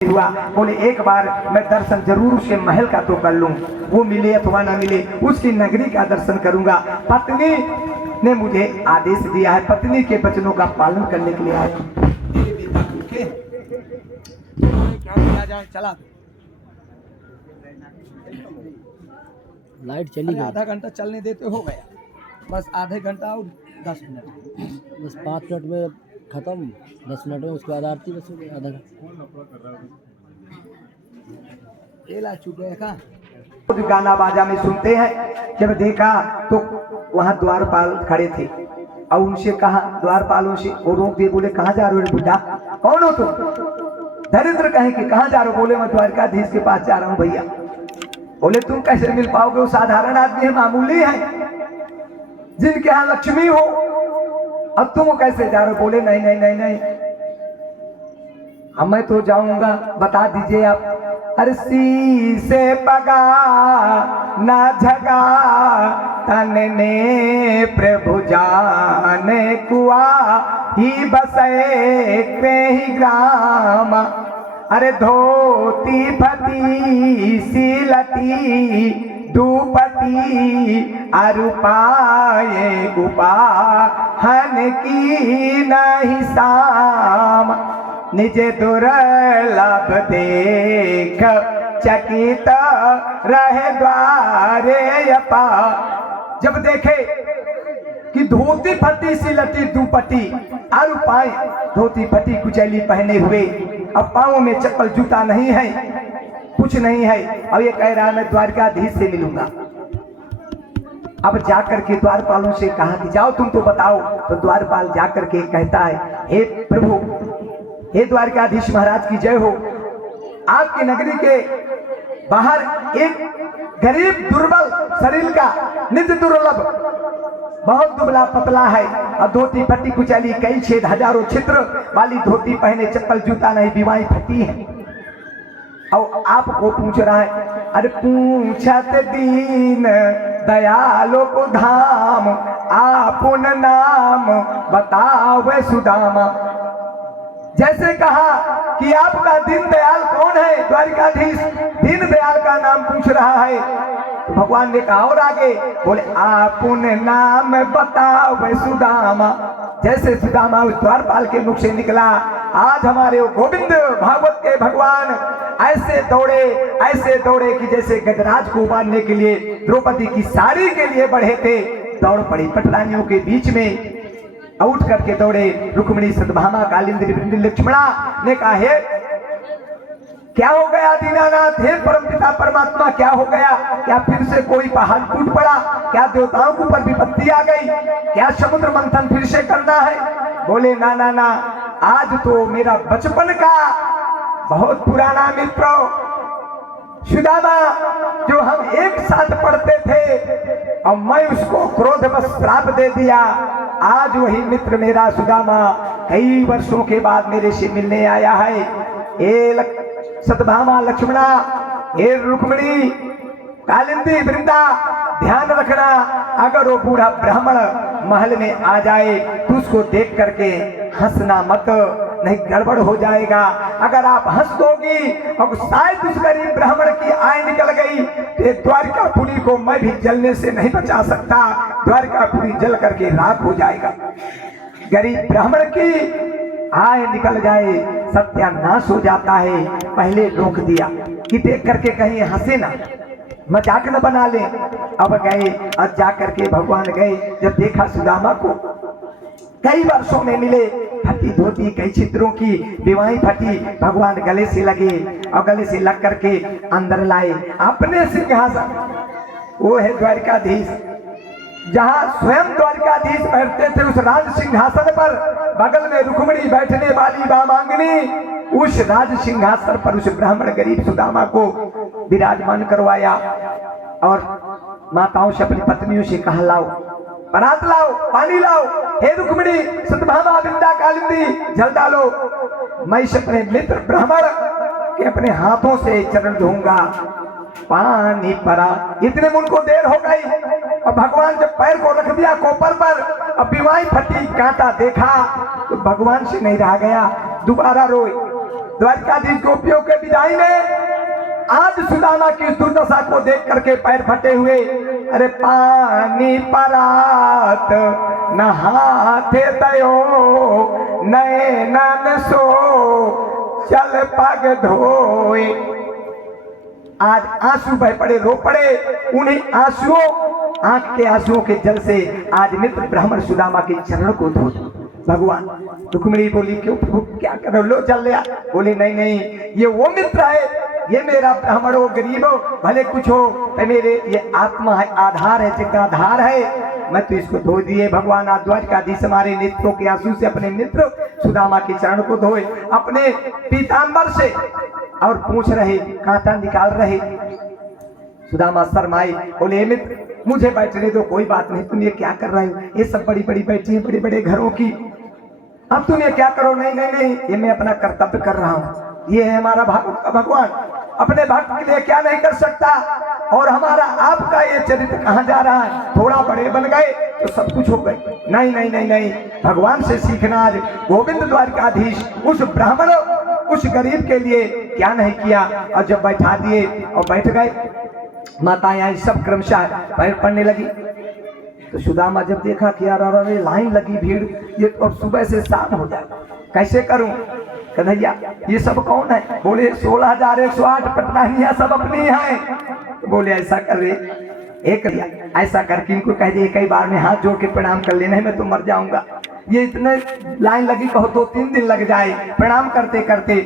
हुआ। बोले एक बार मैं दर्शन जरूर उसके महल का तो कर लूं, वो मिले अथवा ना मिले उसकी नगरी का दर्शन करूंगा। पत्नी ने मुझे आदेश दिया है, पत्नी के वचनों का पालन करने के लिए आए। क्या किया जाए, चला लाइट चली गई। आधा घंटा चलने देते हो गया, बस आधे घंटा और 10 मिनट, बस 5 मिनट में खत्म, 10 मिनट में उसके बाद आरती, बस आधा घंटा। गाना बाजा में सुनते हैं। जब देखा तो वहाँ द्वारपाल खड़े थे और उनसे कहा, द्वारपालों से वो रोक दिए, बोले कहाँ जा रहे हो बुढ़ा, कौन हो तुम? दरिद्र कहे कि कहाँ जा रहे हो? बोले मैं द्वारकाधीश के पास जा रहा हूँ भैया। बोले तुम कैसे मिल पाओगे, वो साधारण आदमी है, मामूली है, जिनके यहाँ लक्ष्मी हो, अब तुम कैसे जा रहे हो? बोले नहीं नहीं नहीं नहीं, मैं तो जाऊंगा, बता दीजिए आप। अरसी से पगा ना झगा तन ने प्रभु जाने कुआ ही बसे पे ही ग्राम। अरे धोती फटी सिलती दुपटी अरुपाए उपाहन की नहीं शाम। निजे दुर्लभ देख चकित रहे द्वारे अपा। जब देखे कि धोती फटी सिलती दुपट्टी और पाए धोती फटी कुचैली पहने हुए, अब पाँव में चप्पल जूता नहीं है, कुछ नहीं है, अब ये कह रहा मैं द्वारकाधीश से मिलूंगा। अब जाकर के द्वारपालों से कहा कि जाओ तुम तो बताओ। तो द्वारपाल जाकर के कहता है, हे प्रभु, हे द्वारकाधीश महाराज की जय हो, आपकी नगरी के बाहर एक गरीब दुर्बल शरीर का नित्य दुर्लभ बहुत दुबला पतला है और धोती फटी कुचैली, कई छेद हजारों छिद्र वाली धोती पहने, चप्पल जूता नहीं, बीमारी फटी है, और आपको पूछ रहा है। अरे पूछत दीन दयालो को धाम, आपुन नाम बतावे सुदामा। जैसे कहा कि आपका दीन दयाल कौन है, द्वारिकाधीश दीन दयाल का नाम पूछ रहा है। तो भगवान ने कहा और आगे, बोले आपुन नाम बताओ सुदामा। जैसे सुदामा उस द्वारपाल के मुख से निकला, आज हमारे गोविंद भागवत के भगवान ऐसे दौड़े कि जैसे गजराज को उबारने के लिए द्रौपदी की साड़ी के लिए बढ़े थे, दौड़ पड़ी पटरानियों के बीच में, उठ करके दौड़े। रुक्मिणी, सतभामा, कालिंदी, वृंदी, लक्ष्मणा ने कहा, हे क्या हो गया दीनानाथ, हे परमपिता परमात्मा, क्या हो गया? क्या फिर से कोई पहाड़ टूट पड़ा? क्या देवताओं के ऊपर विपत्ति आ गई? क्या समुद्र मंथन फिर से करना है? बोले ना ना ना, आज तो मेरा बचपन का बहुत पुराना मित्र सुदामा, जो हम एक साथ पढ़ते थे और मैं उसको क्रोधवश श्राप दे दिया, आज वही मित्र मेरा सुदामा कई वर्षों के बाद मेरे से मिलने आया है। ए सतभामा, लक्ष्मणा, हे रुक्मिणी, कालिंदी, वृंदा, ध्यान रखना, अगर वो बूढ़ा ब्राह्मण महल में आ जाए तो उसको देख करके हंसना मत, नहीं गड़बड़ हो जाएगा। अगर आप हंस दोगी और शायद उस गरीब ब्राह्मण की आय निकल गई तो द्वारकापुरी को मैं भी जलने से नहीं बचा सकता, द्वारकापुरी जल करके राख हो जाएगा। गरीब ब्राह्मण की आय निकल जाए सत्यानाश हो जाता है। पहले रोक दिया कि देख करके कहीं हंसे ना, मजाक न बना ले। अब गए और जा करके भगवान गए, जब देखा सुदामा को कई वर्षों में मिले, फटी धोती, कई छिद्रों की बीमारी फटी, भगवान गले से लगे और गले से लग करके अंदर लाए अपने सिंहासन। वो है द्वारकाधीश, जहाँ स्वयं द्वारकाधीश बैठते थे, उस राज सिंहासन पर बगल में रुक्मिणी बैठने वाली वामांगनी, उस राज सिंहासन पर उस ब्राह्मण गरीब सुदामा को विराजमान करवाया और माताओं से, अपनी पत्नियों से कहा, लाओ परात लाओ, पानी लाओ, हे रुक्मिणी, सतभामा, वृंदा, कालिंदी, जल डालो, मैं इस अपने मित्र ब्राह्मण के अपने हाथों से चरण धोऊंगा। पानी परा, इतने में उनको देर हो गई और भगवान जब पैर को रख दिया कोपर पर, अब बीमारी फटी, कांटा देखा तो भगवान से नहीं रह गया, दोबारा रोए। द्वारकाधीश गोपियों के विदाई में आज सुदामा की इस दुर्दशा को देख करके पैर फटे हुए, अरे पानी परात नहाते दयो नैनन सो चल पग धोए। आज आंसू बह पड़े, रो पड़े। उन्हीं आंसुओं, आंख के आंसुओं के जल से आज मित्र ब्राह्मण सुदामा के चरण को धो। भगवान रुक्मिणी बोली क्यों प्रभु क्या करो, लो चल लिया। बोले नहीं नहीं, ये वो मित्र है, ये मेरा ब्राह्मण हो, गरीब हो, भले कुछ हो, तो मेरे ये आत्मा है, आधार है, जगदाधार है। मैं तो इसको धो दिए। भगवान आज द्वारकाधीश हमारे नेत्रों के आंसू से अपने मित्र सुदामा के चरण को धोए, अपने पीतांबर से और पूछ रहे, कांटा निकाल रहे। सुदामा शर्माए, बोले मित्र मुझे बैठने दो, कोई बात नहीं, तुम ये क्या कर रहे हो, ये सब बड़ी बड़ी बैठी है, बड़े बड़े घरों की, अब तुम ये क्या करो। नहीं नहीं नहीं, ये मैं अपना कर्तव्य कर रहा हूँ, ये है हमारा भगवान, अपने भक्त के लिए क्या नहीं कर सकता। और हमारा आपका ये चरित्र कहाँ जा रहा है, थोड़ा बड़े बन गए तो सब कुछ हो गए। नहीं नहीं नहीं नहीं, भगवान से सीखना। आज गोविंद द्वारकाधीश उस ब्राह्मण, उस गरीब के लिए क्या नहीं किया। और जब बैठा दिए और बैठ गए, माताएं आई सब क्रमशः पैर पड़ने लगी। तो सुदामा जब देखा कि यार अरे लाइन लगी भीड़, ये और सुबह से शाम हो जाए, कैसे करूं। कन्हैया ये सब कौन है। बोले 16,108 पटनाहियां सब अपनी हैं। तो बोले ऐसा कर रे, एक ऐसा करके इनको कह दिए कई बार में हाथ जोड़ के प्रणाम कर लेना है, मैं तो मर जाऊंगा। ये इतने लाइन लगी कहो 2-3 दिन लग जाए प्रणाम करते करते।